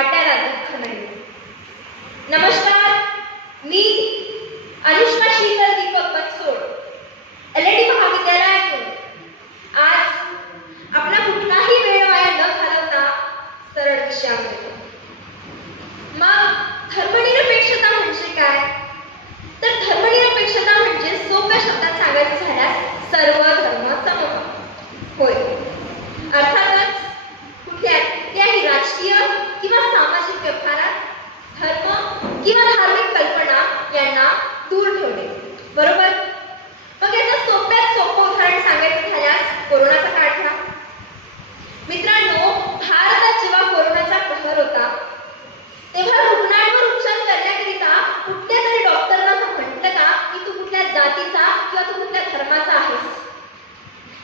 वाटा लागत खमंडी नमस्कार मी अनुष्का शीतल दीपक बनसोड एल डी महाविद्यालयातून. आज आपला कुठलाही वेळ वाया न घालवता सरळ दिशा मिळतो मग धर्म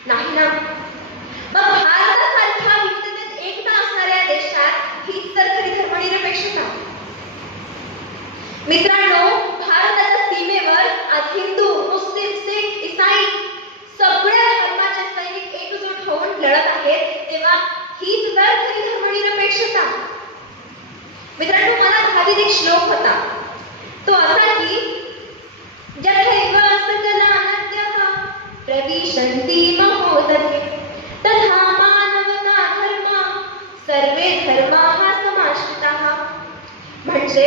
नाही ना? मग भारतासारख्या विविधतेत एकता असणाऱ्या देशात हीच तर खरी धर्मनिरपेक्षता. मित्रांनो भारताच्या सीमेवर आज हिंदू मुस्लिम सिख इसाई सगळ्या धर्माचे सैनिक एकजूट होऊन लढत आहेत तेव्हा हीच तर खरी धर्मनिरपेक्षता. मित्रांनो मला दहावीत एक श्लोक होता. तो असा की जथैव असकला अनद्यः प्रविशन्ति मा तथा मानवता धर्म सर्वे धर्माः समाश्रिताः. म्हणजे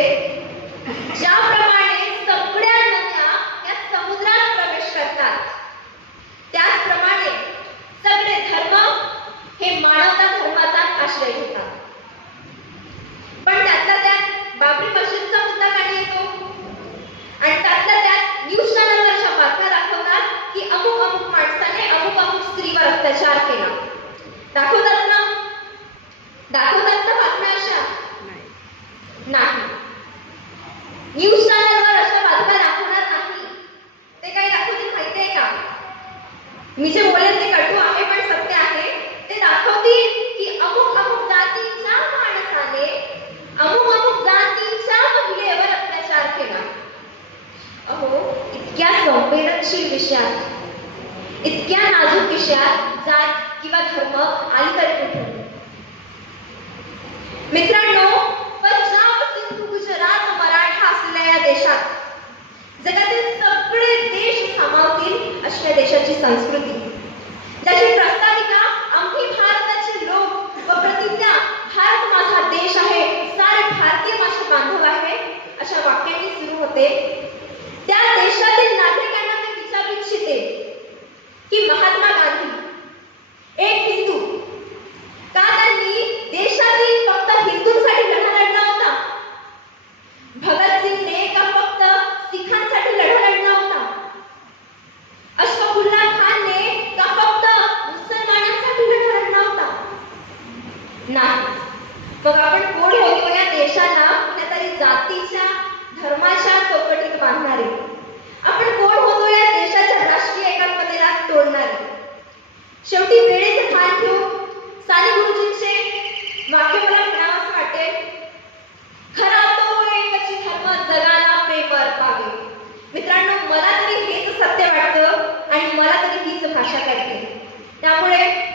ज्याप्रमाणे सगळ्या नद्या या समुद्रात प्रवेश करतात त्याचप्रमाणे सगळे धर्म हे मानवता धर्माचा आश्रय घेतात पण त्यातल्या त्यात बाबरी मशीदचा मुद्दा का येतो आणि त्यातल्या त्यात न्यूज चॅनलवरच्या बातम्या दाखवतात की अमुक अमुक माणसाने अमुक अमुक स्त्रीवर अत्याचार केला दाखवतात ना? दाखवतात ना बातम्या अशा? नाही. न्यूज चॅनलवर अशा बातम्या दाखवणार नाही. ते काही दाखवतील माहिती आहे का? मी जे बोलेन ते कटू आहे पण सत्य आहे. ते दाखवतील की अमुक अमुक जातीच्या माणसाने अमुक अमुक जातीच्या महिलेवर अत्याचार केला. अहो इतक्या संवेदनशील विषयात इतक्या नाजूक विषयात जात किंवा धर्म आली तरी मित्रांनो पंजाब सिंधू गुजरात मराठा असलेल्या या देशात जगातील सगळे देश सामावतील अशा देशाची संस्कृती. ज्याची प्रस्ताविका आम्ही भारताचे लोक व प्रतिज्ञा भारत माझा देश आहे सारे भारतीय माझे बांधव आहे अशा वाक्यांनी सुरू होते. त्या देशातील नागरिकांना मी विचारू इच्छिते की महात्मा गांधी एक हिंदू का त्यांनी देशातील फक्त हिंदूंसाठी लढा लढला होता भगतसिंगने का फक्त सिखांसाठी लढा लढला होता अशफाकुल्ला खानने का फक्त मुसलमानांसाठी लढा लढला होता नाही मग आपण कोण होतो या देशाला कुठल्यातरी जातीच्या धर्माच्या चौकटीत बांधणारे. आपण कोण होतो या देशाच्या राष्ट्रीय एकात्मतेला तोडणारे? शेवटी वेळेचे भान घेऊन साने गुरुजींचे वाक्य मला म्हणावं वाटेल खरा तो एकची धर्म जगाला पेपर पावे. मित्रांनो मला तरी हेच सत्य वाटतं आणि मला तरी हीच भाषा करते त्यामुळे